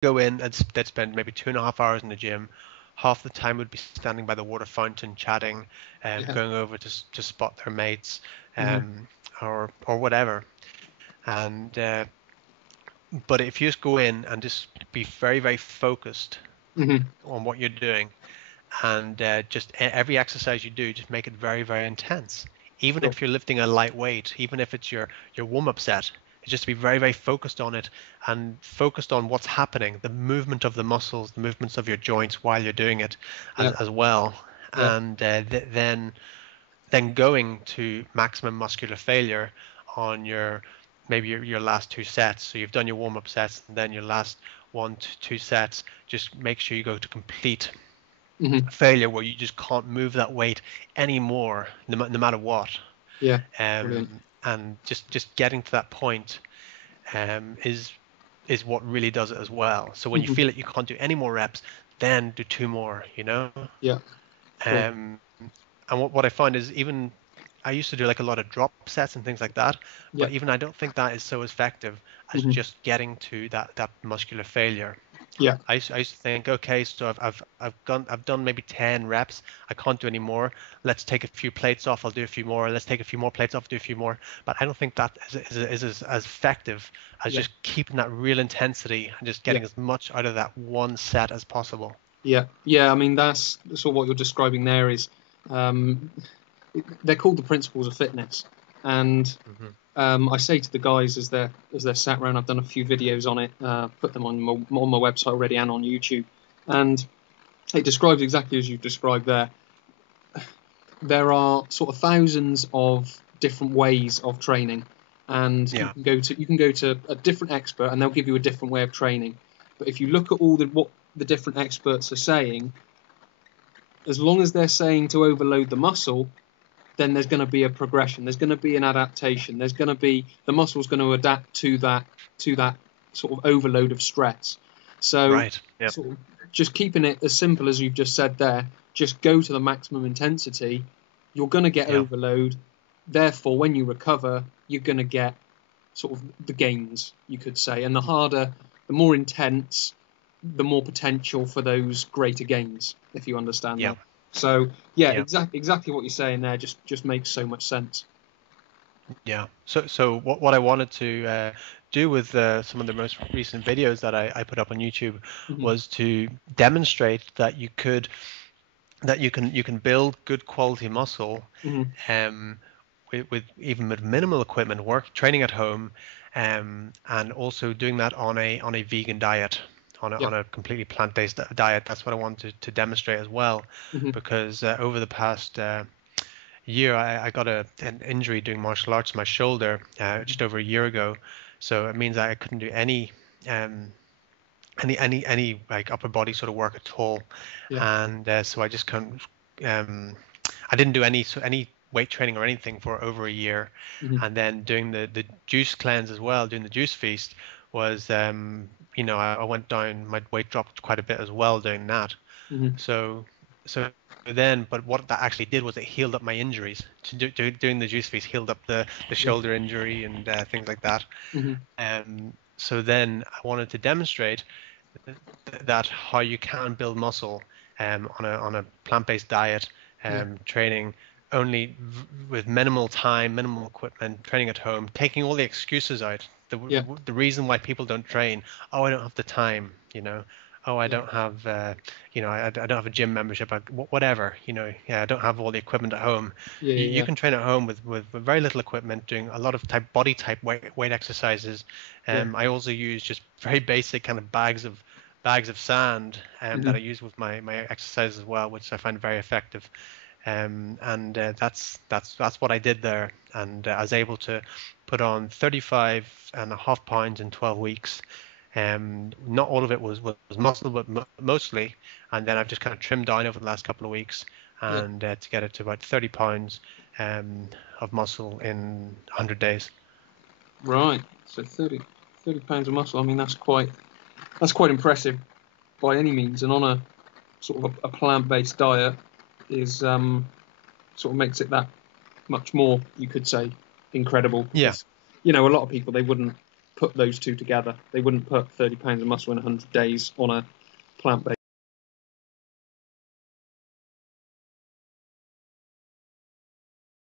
go in and they'd spend maybe 2.5 hours in the gym. Half the time would be standing by the water fountain chatting, Yeah. going over to spot their mates, Hmm. um, or whatever. And but if you just go in and just be very, very focused Hmm. on what you're doing, and just every exercise you do, just make it very, very intense. Even Sure. if you're lifting a light weight, even if it's your warm-up set, it's just to be very, very focused on it and focused on what's happening, the movement of the muscles, the movements of your joints while you're doing it Yeah. as well. Yeah. And then going to maximum muscular failure on maybe your last two sets. So you've done your warm-up sets, and then your last one to two sets, just make sure you go to complete Hmm. failure where you just can't move that weight anymore, no matter what. Yeah. Um, Brilliant. and just getting to that point is what really does it as well. So when you Hmm. feel that you can't do any more reps, then do two more, you know? Yeah. Sure. Um, and what I find is even I used to do like a lot of drop sets and things like that, Yeah. but even I don't think that is so effective as Hmm. just getting to that muscular failure. Yeah. I used to think, okay, so I've done maybe 10 reps. I can't do any more. Let's take a few plates off. I'll do a few more. Let's take a few more plates off. Do a few more. But I don't think that is as effective as Yeah. just keeping that real intensity and just Yeah. getting as much out of that one set as possible. Yeah. Yeah. I mean, that's sort of what you're describing there is, um, they're called the principles of fitness, and Hmm. I say to the guys as they're sat around, I've done a few videos on it, put them on my website already and on YouTube, and it describes exactly as you've described there. There are sort of thousands of different ways of training, and you Yeah, can go to a different expert and they'll give you a different way of training. But if you look at all the what the different experts are saying, as long as they're saying to overload the muscle, then there's going to be a progression. There's going to be an adaptation. There's going to be the muscle's going to adapt to that sort of overload of stress. So, right. Yeah, sort of just keeping it as simple as you've just said there. Just go to the maximum intensity. You're going to get yeah, overload. Therefore, when you recover, you're going to get sort of the gains, you could say. And the harder, the more intense, the more potential for those greater gains, if you understand yeah, that. So yeah, yeah. exactly what you're saying there just makes so much sense. Yeah. So what I wanted to do with some of the most recent videos that I put up on YouTube Hmm. was to demonstrate that you can build good quality muscle Hmm. um, with even with minimal equipment, work training at home, and also doing that on a vegan diet, Yeah. on a completely plant-based diet. That's what I wanted to demonstrate as well, Hmm. because over the past year, I got an injury doing martial arts to my shoulder just over a year ago. So it means I couldn't do um, any like upper body sort of work at all, Yeah. and so I just can't. Um, I didn't do any weight training or anything for over a year, Hmm. and then doing the juice cleanse as well, doing the juice feast was I went down, my weight dropped quite a bit as well doing that. Hmm. So, so then, but what that actually did was it healed up my injuries. Doing the juice feast healed up the Yeah. shoulder injury and things like that. Hmm. So then I wanted to demonstrate that how you can build muscle on a plant-based diet, Yeah. training only with minimal time, minimal equipment, training at home, taking all the excuses out. Yeah. The reason why people don't train, oh, I don't have the time, oh, I Yeah. don't have, I don't have a gym membership, whatever, yeah, I don't have all the equipment at home. Yeah. You Yeah. can train at home with very little equipment, doing a lot of body type weight exercises. Yeah. I also use just very basic kind of bags of sand that I Hmm. use with my exercise as well, which I find very effective. And that's what I did there, and I was able to put on 35.5 pounds in 12 weeks. Not all of it was muscle, but mostly. And then I've just kind of trimmed down over the last couple of weeks, Yeah. and to get it to about 30 pounds um, of muscle in 100 days. Right. So 30 pounds of muscle. I mean, that's quite impressive by any means. And on a sort of a plant-based diet is sort of makes it that much more, you could say, incredible Yeah, because a lot of people they wouldn't put those two together. They wouldn't put 30 pounds of muscle in 100 days on a plant-based